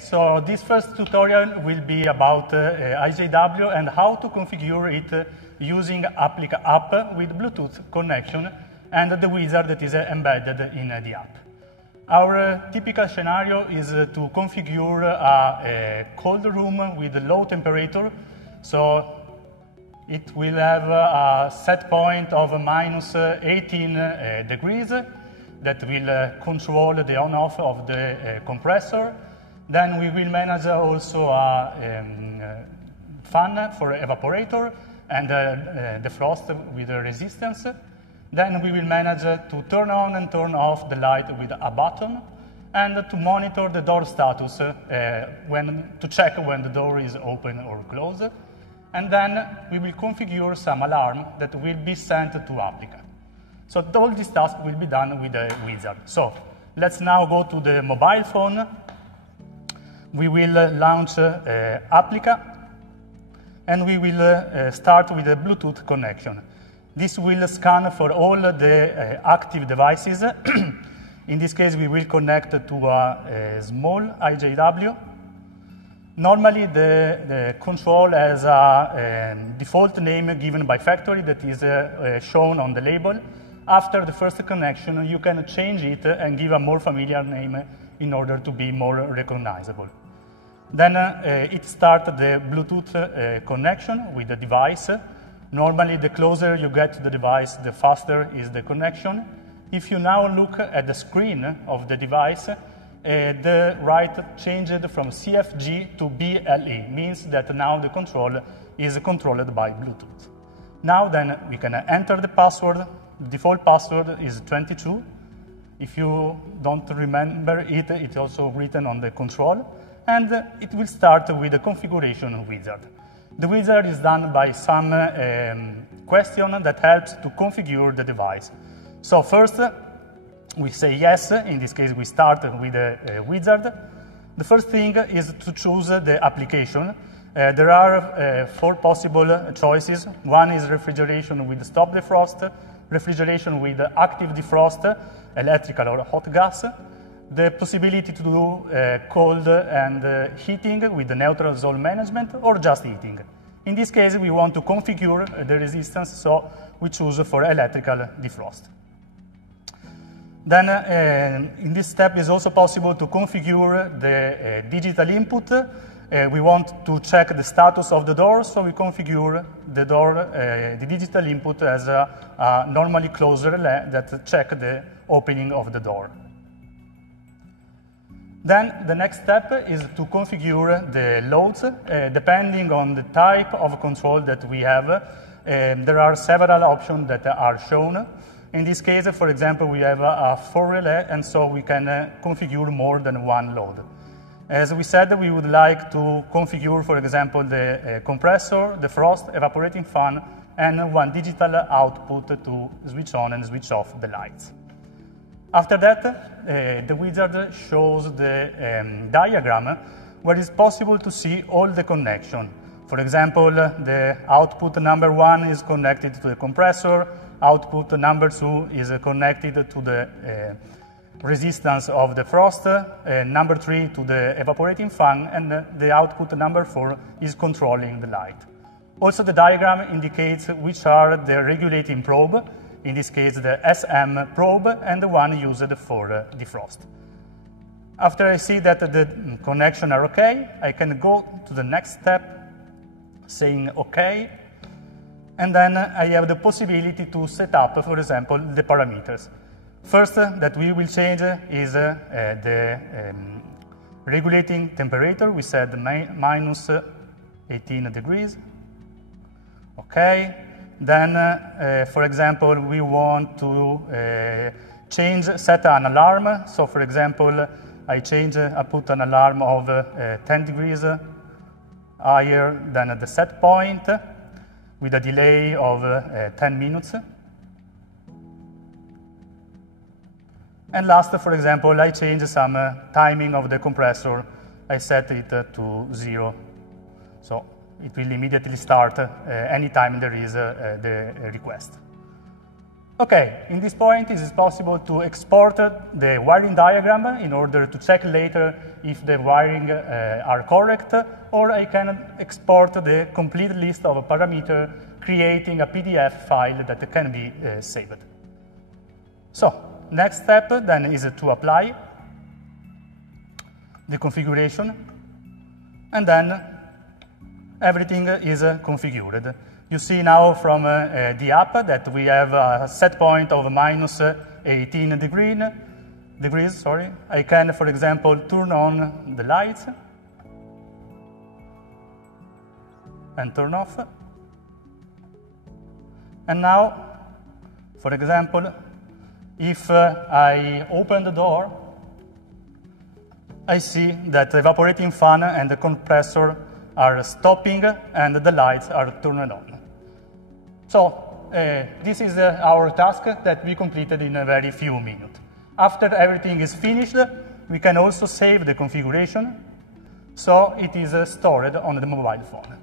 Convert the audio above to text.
so this first tutorial will be about IJW and how to configure it using Applica app with Bluetooth connection and the wizard that is embedded in the app. Our typical scenario is to configure a cold room with low temperature, so it will have a set point of minus 18 degrees that will control the on-off of the compressor. Then we will manage also a fan for evaporator and defrost with a resistance. Then we will manage to turn on and turn off the light with a button and to monitor the door status to check when the door is open or closed. And then we will configure some alarm that will be sent to Applica. So all this task will be done with the wizard. So let's now go to the mobile phone. We will launch Applica, and we will start with a Bluetooth connection. This will scan for all the active devices. In this case, we will connect to a small IJW. Normally, the control has a default name given by factory that is shown on the label. After the first connection, you can change it and give a more familiar name in order to be more recognizable. Then it starts the Bluetooth connection with the device. Normally, the closer you get to the device, the faster is the connection. If you now look at the screen of the device, the write changed from CFG to BLE, means that now the control is controlled by Bluetooth. Now then, we can enter the password. The default password is 22. If you don't remember it, it's also written on the control. And it will start with the configuration wizard. The wizard is done by some question that helps to configure the device. So first, we say yes. In this case, we start with the wizard. The first thing is to choose the application. There are 4 possible choices. One is refrigeration with stop defrost, refrigeration with active defrost, electrical or hot gas, the possibility to do cold and heating with the neutral zone management, or just heating. In this case, we want to configure the resistance, so we choose for electrical defrost. Then in this step, it's also possible to configure the digital input. We want to check the status of the door, so we configure the door, the digital input as a normally closed relay that check the opening of the door. Then the next step is to configure the loads. Depending on the type of control that we have, there are several options that are shown. In this case, for example, we have a 4 relay, and so we can configure more than one load. As we said, we would like to configure, for example, the compressor, the frost, evaporating fan, and one digital output to switch on and switch off the lights. After that, the wizard shows the diagram where it's possible to see all the connection. For example, the output number 1 is connected to the compressor, output number 2 is connected to the resistance of the frost, number 3 to the evaporating fan, and the output number 4 is controlling the light. Also, the diagram indicates which are the regulating probe, in this case the SM probe, and the one used for defrost. After I see that the connections are okay, I can go to the next step, saying OK, and then I have the possibility to set up, for example, the parameters. First that we will change is the regulating temperature. We said minus 18 degrees. Okay. Then, for example, we want to set an alarm. So, for example, I put an alarm of 10 degrees higher than the set point with a delay of 10 minutes. And last, for example, I change some timing of the compressor. I set it to 0. So it will immediately start anytime there is the request. Okay, in this point, it is possible to export the wiring diagram in order to check later if the wiring are correct, or I can export the complete list of parameters, creating a PDF file that can be saved. So, next step then is to apply the configuration, and then everything is configured. You see now from the app that we have a set point of minus 18 degrees. I can, for example, turn on the lights and turn off. And now, for example, if I open the door, I see that the evaporating fan and the compressor are stopping and the lights are turned on. So this is our task that we completed in a very few minutes. After everything is finished, we can also save the configuration, so it is stored on the mobile phone.